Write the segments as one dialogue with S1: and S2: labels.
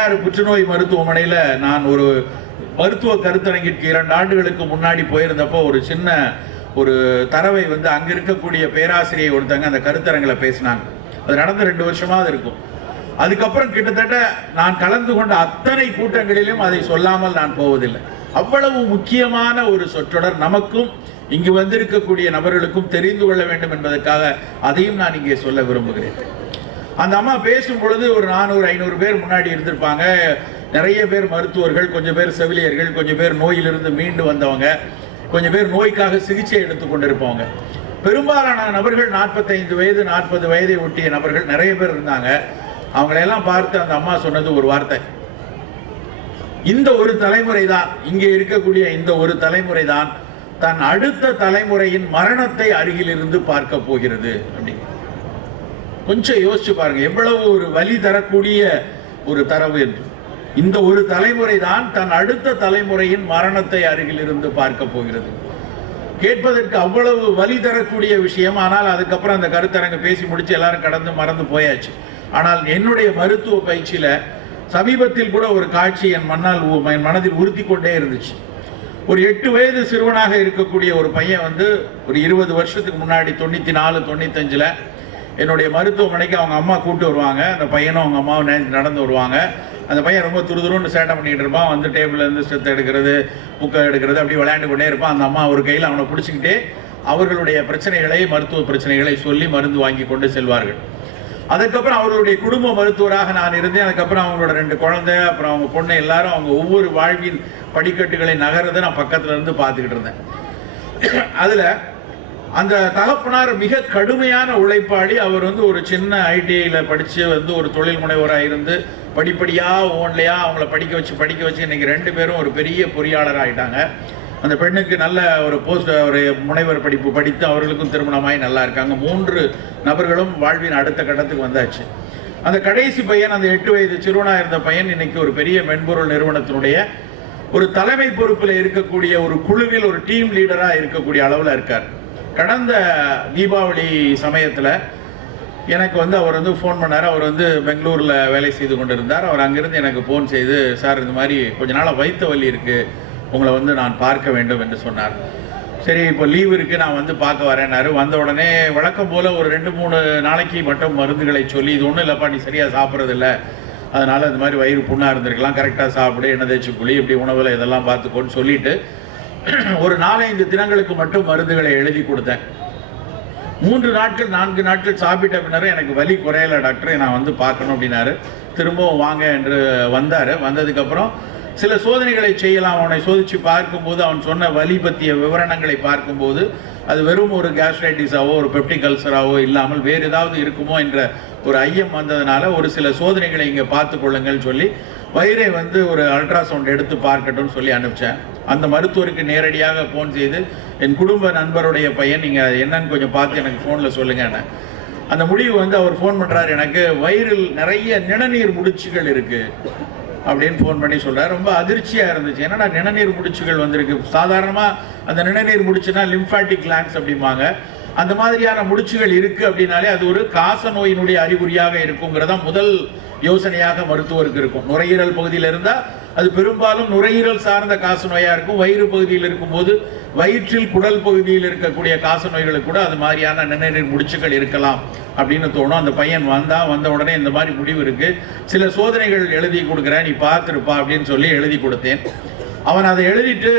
S1: தனியார் புற்றுநோய் மருத்துவமனையில் நான் ஒரு மருத்துவ கருத்தரங்கிற்கு இரண்டு ஆண்டுகளுக்கு முன்னாடி போயிருந்தப்போ ஒரு சின்ன ஒரு தரவை வந்து அங்க இருக்கக்கூடிய பேராசிரியை ஒருத்தங்க அந்த கருத்தரங்கில் பேசினாங்க. அது நடந்து ரெண்டு வருஷமாவது இருக்கும். அதுக்கப்புறம் கிட்டத்தட்ட நான் கலந்து கொண்ட அத்தனை கூட்டங்களிலும் அதை சொல்லாமல் நான் போவதில்லை. அவ்வளவு முக்கியமான ஒரு சொற்றொடர் நமக்கும் இங்கு வந்திருக்கக்கூடிய நபர்களுக்கும் தெரிந்து கொள்ள வேண்டும் என்பதற்காக அதையும் நான் இங்கே சொல்ல விரும்புகிறேன். அந்த அம்மா பேசும் பொழுது ஒரு நானூறு ஐநூறு பேர் முன்னாடி இருந்திருப்பாங்க. நிறைய பேர் மருத்துவர்கள் கொஞ்சம் பேர் செவிலியர்கள் கொஞ்சம் பேர் நோயிலிருந்து மீண்டு வந்தவங்க கொஞ்சம் பேர் நோய்க்காக சிகிச்சை எடுத்துக்கொண்டிருப்பவங்க பெரும்பாலான நபர்கள் நாற்பத்தைந்து வயது நாற்பது வயதை ஒட்டிய நபர்கள் நிறைய பேர் இருந்தாங்க. அவங்களையெல்லாம் பார்த்து அந்த அம்மா சொன்னது ஒரு வார்த்தை. இந்த ஒரு தலைமுறை தான் இங்கே இருக்கக்கூடிய இந்த ஒரு தலைமுறை தான் தன் அடுத்த தலைமுறையின் மரணத்தை அருகிலிருந்து பார்க்க போகிறது அப்படின்னு. கொஞ்சம் யோசிச்சு பாருங்க எவ்வளவு ஒரு வலி தரக்கூடிய ஒரு தரவு என்று. இந்த ஒரு தலைமுறை தான் தன் அடுத்த தலைமுறையின் மரணத்தை அருகில் இருந்து பார்க்க போகிறது. கேட்பதற்கு அவ்வளவு வலி தரக்கூடிய விஷயம் ஆனால் அதுக்கப்புறம் அந்த கருத்தரங்க பேசி முடிச்சு எல்லாரும் கடந்து மறந்து போயாச்சு. ஆனால் என்னுடைய மருத்துவ பயிற்சியில சமீபத்தில் கூட ஒரு காட்சி என் மண்ணால் என் மனதில் உறுத்தி கொண்டே இருந்துச்சு. ஒரு எட்டு வயது சிறுவனாக இருக்கக்கூடிய ஒரு பையன் வந்து ஒரு இருபது வருஷத்துக்கு முன்னாடி தொண்ணூத்தி நாலு தொண்ணூத்தஞ்சில் என்னுடைய மருத்துவமனைக்கு அவங்க அம்மா கூட்டு வருவாங்க. அந்த பையனும் அவங்க அம்மாவும் நடந்து வருவாங்க. அந்த பையன் ரொம்ப துருதுருன்னு சேட்டை பண்ணிட்டு இருப்பான். வந்து டேபிள்ல இருந்து ஸ்டெத் எடுக்கிறது புக்கை எடுக்கிறது அப்படி விளையாண்டு கொண்டே இருப்பான். அந்த அம்மா ஒரு கையில் அவனை பிடிச்சிக்கிட்டே அவர்களுடைய பிரச்சனைகளை மருத்துவ பிரச்சனைகளை சொல்லி மருந்து வாங்கி கொண்டு செல்வார்கள். அதுக்கப்புறம் அவர்களுடைய குடும்ப மருத்துவராக நான் இருந்தேன். அதுக்கப்புறம் அவங்களோட ரெண்டு குழந்தை அப்புறம் அவங்க பொண்ணு எல்லாரும் அவங்க ஒவ்வொரு வாழ்வின் படிக்கட்டுகளை நகர்றதை நான் பக்கத்துல இருந்து பார்த்துக்கிட்டு இருந்தேன். அதுல அந்த தகப்பனார் மிக கடுமையான உழைப்பாளி. அவர் வந்து ஒரு சின்ன ஐடிஐயில் படித்து வந்து ஒரு தொழில் முனைவராக இருந்து படிப்படியாக ஓன்லையா அவங்கள படிக்க வச்சு படிக்க வச்சு இன்னைக்கு ரெண்டு பேரும் ஒரு பெரிய பொறியாளர் ஆகிட்டாங்க அந்த பெண்ணுக்கு நல்ல ஒரு போஸ்ட் ஒரு முனைவர் படிப்பு படித்து அவர்களுக்கும் திருமணமாகி நல்லா இருக்காங்க. மூன்று நபர்களும் வாழ்வின் அடுத்த கட்டத்துக்கு வந்தாச்சு. அந்த கடைசி பையன் அந்த எட்டு வயது சிறுவனா இருந்த பையன் இன்னைக்கு ஒரு பெரிய மென்பொருள் நிறுவனத்தினுடைய ஒரு தலைமை பொறுப்பில் இருக்கக்கூடிய ஒரு குழுவில் ஒரு டீம் லீடராக இருக்கக்கூடிய அளவில் இருக்கார். கடந்த தீபாவளி சமயத்தில் எனக்கு வந்து அவர் வந்து ஃபோன் பண்ணார். அவர் வந்து பெங்களூரில் வேலை செய்து கொண்டிருந்தார். அவர் அங்கேருந்து எனக்கு ஃபோன் செய்து சார் இந்த மாதிரி கொஞ்ச நாளாக வைத்த வலி இருக்குது உங்களை வந்து நான் பார்க்க வேண்டும் என்று சொன்னார். சரி இப்போ லீவ் இருக்குது நான் வந்து பார்க்க வரேன்னாரு. வந்த உடனே வழக்கம் போல் ஒரு ரெண்டு மூணு நாளைக்கு மட்டும் மருந்துகளை சொல்லி இது ஒன்றும் இல்லைப்பா நீ சரியாக சாப்பிட்றதில்ல. அதனால் இந்த மாதிரி வயிறு புண்ணாக இருந்திருக்கலாம். கரெக்டாக சாப்பிடு. என்ன தேய்ச்சி குழி இப்படி உணவில் இதெல்லாம் பார்த்துக்கோன்னு சொல்லிவிட்டு ஒரு நாலஞ்சு தினங்களுக்கு மட்டும் மருந்துகளை எழுதி கொடுத்தேன். மூன்று நாட்கள் நான்கு நாட்கள் சாப்பிட்ட பின்னர் எனக்கு வலி குறையல டாக்டரை நான் வந்து பார்க்கணும் அப்படின்னாரு. திரும்பவும் வாங்க என்று வந்தார். வந்ததுக்கப்புறம் சில சோதனைகளை செய்யலாம். அவனை சோதிச்சு பார்க்கும்போது அவன் சொன்ன வலி பற்றிய விவரணங்களை பார்க்கும்போது அது வெறும் ஒரு கேஸ்ட்ரைட்டிஸாவோ ஒரு பெப்டிக் அல்சராவோ இல்லாமல் வேறு ஏதாவது இருக்குமோ என்ற ஒரு ஐயம் வந்ததுனால ஒரு சில சோதனைகளை இங்கே பார்த்து கொள்ளுங்கள் சொல்லி வயிறை வந்து ஒரு அல்ட்ராசவுண்ட் எடுத்து பார்க்கட்டும்னு சொல்லி அனுப்பிச்சேன். அந்த மருத்துவருக்கு நேரடியாக ஃபோன் செய்து என் குடும்ப நண்பருடைய பையன் நீங்கள் என்னன்னு கொஞ்சம் பார்த்து எனக்கு ஃபோனில் சொல்லுங்கன்னு அந்த முடிவு வந்து அவர் ஃபோன் பண்ணுறாரு எனக்கு வயிறில் நிறைய நிணநீர் முடிச்சுகள் இருக்குது அப்படின்னு ஃபோன் பண்ணி சொல்கிறார் ரொம்ப அதிர்ச்சியாக இருந்துச்சு. ஏன்னா நிணநீர் முடிச்சுகள் வந்திருக்கு? சாதாரணமாக அந்த நிணநீர் முடிச்சுனா லிம்ஃபாட்டிக் கிளான்ஸ் அப்படிம்பாங்க. அந்த மாதிரியான முடிச்சுகள் இருக்குது அப்படின்னாலே அது ஒரு காச நோயினுடைய அறிகுறியாக இருக்குங்கிறதான் முதல் யோசனையாக மருத்துவருக்கு இருக்கும். நுரையீரல் பகுதியில் இருந்தால் அது பெரும்பாலும் நுரையீரல் சார்ந்த காச நோயாக இருக்கும். வயிறு பகுதியில் இருக்கும்போது வயிற்றில் குடல் பகுதியில் இருக்கக்கூடிய காச நோய்களுக்கு கூட அது மாதிரியான நிணநீர் முடிச்சுகள் இருக்கலாம் அப்படின்னு தோணும். அந்த பையன் வந்தான் வந்த உடனே இந்த மாதிரி முடிவு இருக்குது சில சோதனைகள் எழுதி கொடுக்குறேன் நீ பார்த்துருப்பா அப்படின்னு சொல்லி எழுதி கொடுத்தேன். அவன் அதை எழுதிட்டு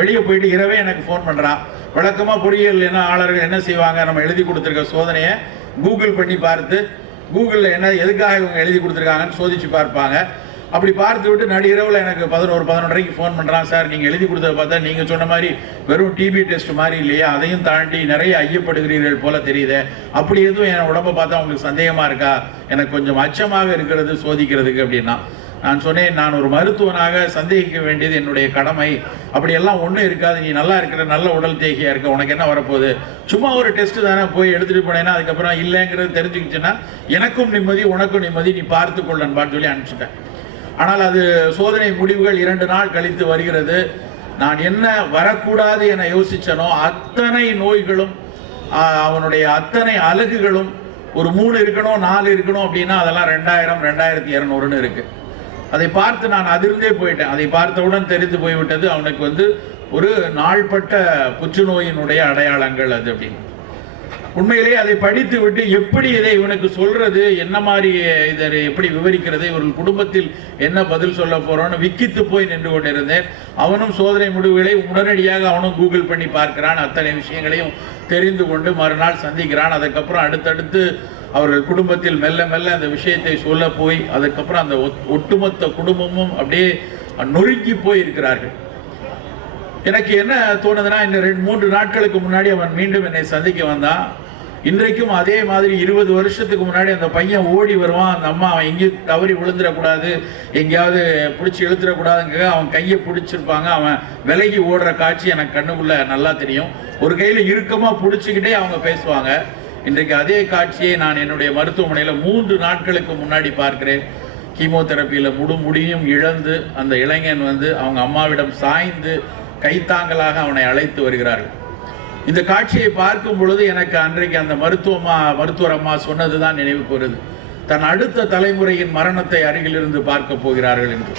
S1: வெளியே போயிட்டு இரவே எனக்கு ஃபோன் பண்ணுறான் வழக்கமாக பொறியியல் என்ன ஆளர்கள் என்ன செய்வாங்க? நம்ம எழுதி கொடுத்துருக்க சோதனையை கூகுள் பண்ணி பார்த்து கூகுளில் என்ன எதுக்காக இவங்க எழுதி கொடுத்துருக்காங்கன்னு சோதிச்சு பார்ப்பாங்க. அப்படி பார்த்து விட்டு நடிகரவில் எனக்கு பதினோரு பதினொன்றரைக்கு ஃபோன் பண்ணுறான் சார். நீங்கள் எழுதி கொடுத்ததை பார்த்தா நீங்கள் சொன்ன மாதிரி வெறும் டிபி டெஸ்ட் மாதிரி இல்லையா? அதையும் தாண்டி நிறைய ஐயப்படுகிறீர்கள் போல தெரியுதே. அப்படி எதுவும் என் உடம்பை பார்த்தா உங்களுக்கு சந்தேகமாக இருக்கா? எனக்கு கொஞ்சம் அச்சமாக இருக்கிறது சோதிக்கிறதுக்கு அப்படின்னா. நான் சொன்னேன் நான் ஒரு மருத்துவனாக சந்தேகிக்க வேண்டியது என்னுடைய கடமை. அப்படியெல்லாம் ஒன்றும் இருக்காது. நீ நல்லா இருக்கிற நல்ல உடல் தேகியா இருக்க உனக்கு என்ன வரப்போகுது? சும்மா ஒரு டெஸ்ட் தானே போய் எடுத்துகிட்டு போனேன்னா அதுக்கப்புறம் இல்லைங்கிறது தெரிஞ்சுக்கிச்சுன்னா எனக்கும் நிம்மதி உனக்கும் நிம்மதி நீ பார்த்து கொள்ளன்பான்னு சொல்லி அனுப்பிச்சிட்டேன். ஆனால் அது சோதனை முடிவுகள் இரண்டு நாள் கழித்து வருகிறது. நான் என்ன வரக்கூடாது என யோசித்தனோ அத்தனை நோய்களும் அவனுடைய அத்தனை அலகுகளும் ஒரு மூணு இருக்கணும் நாலு இருக்கணும் அப்படின்னா அதெல்லாம் ரெண்டாயிரம் ரெண்டாயிரத்தி இரநூறுன்னு இருக்குது அதை பார்த்து நான் அதிர்ந்தே போயிட்டேன். அதை பார்த்தவுடன் தெரிந்து போய்விட்டது அவனுக்கு வந்து ஒரு நாள்பட்ட புற்றுநோயினுடைய அடையாளங்கள் அது அப்படின்னு. உண்மையிலேயே அதை படித்து விட்டு எப்படி இதை இவனுக்கு சொல்றது என்ன மாதிரி இதை எப்படி விவரிக்கிறது இவர்கள் குடும்பத்தில் என்ன பதில் சொல்ல போறோம்னு விக்கித்து போய் நின்று கொண்டிருந்தேன். அவனும் சோதனை முடிவுகளை உடனடியாக அவனும் கூகுள் பண்ணி பார்க்கிறான். அத்தனை விஷயங்களையும் தெரிந்து கொண்டு மறுநாள் சந்திக்கிறான். அதுக்கப்புறம் அடுத்தடுத்து அவர்கள் குடும்பத்தில் மெல்ல மெல்ல அந்த விஷயத்தை சொல்ல போய் அதுக்கப்புறம் அந்த ஒட்டுமொத்த குடும்பமும் அப்படியே நொறுக்கி போய் இருக்கிறார்கள் எனக்கு என்ன தோணுதுன்னா இந்த ரெண்டு மூன்று நாட்களுக்கு முன்னாடி அவன் மீண்டும் என்னை சந்திக்க வந்தான். இன்றைக்கும் அதே மாதிரி இருபது வருஷத்துக்கு முன்னாடி அந்த பையன் ஓடி வருவான். அந்த அம்மா அவன் எங்கேயும் தவறி விழுந்துடக்கூடாது. எங்கேயாவது பிடிச்சி இழுத்துடக்கூடாதுங்க அவன் கையை பிடிச்சிருப்பாங்க. அவன் விலகி ஓடுற காட்சி எனக்கு கண்ணுக்குள்ள நல்லா தெரியும். ஒரு கையில் இறுக்கமாக பிடிச்சிக்கிட்டே அவங்க பேசுவாங்க. இன்றைக்கு அதே காட்சியை நான் என்னுடைய மருத்துவமனையில் மூன்று நாட்களுக்கு முன்னாடி பார்க்கிறேன். கீமோதெரப்பியில் முடு முடியும் இழந்து அந்த இளைஞன் வந்து அவங்க அம்மாவிடம் சாய்ந்து கைத்தாங்கலாக அவனை அழைத்து வருகிறார்கள். இந்த காட்சியை பார்க்கும் பொழுது எனக்கு அன்றைக்கு அந்த மருத்துவமா மருத்துவர் அம்மா சொன்னது தான் நினைவுக்கு வருது. தன் அடுத்த தலைமுறையின் மரணத்தை அருகிலிருந்து பார்க்க போகிறார்கள் என்று.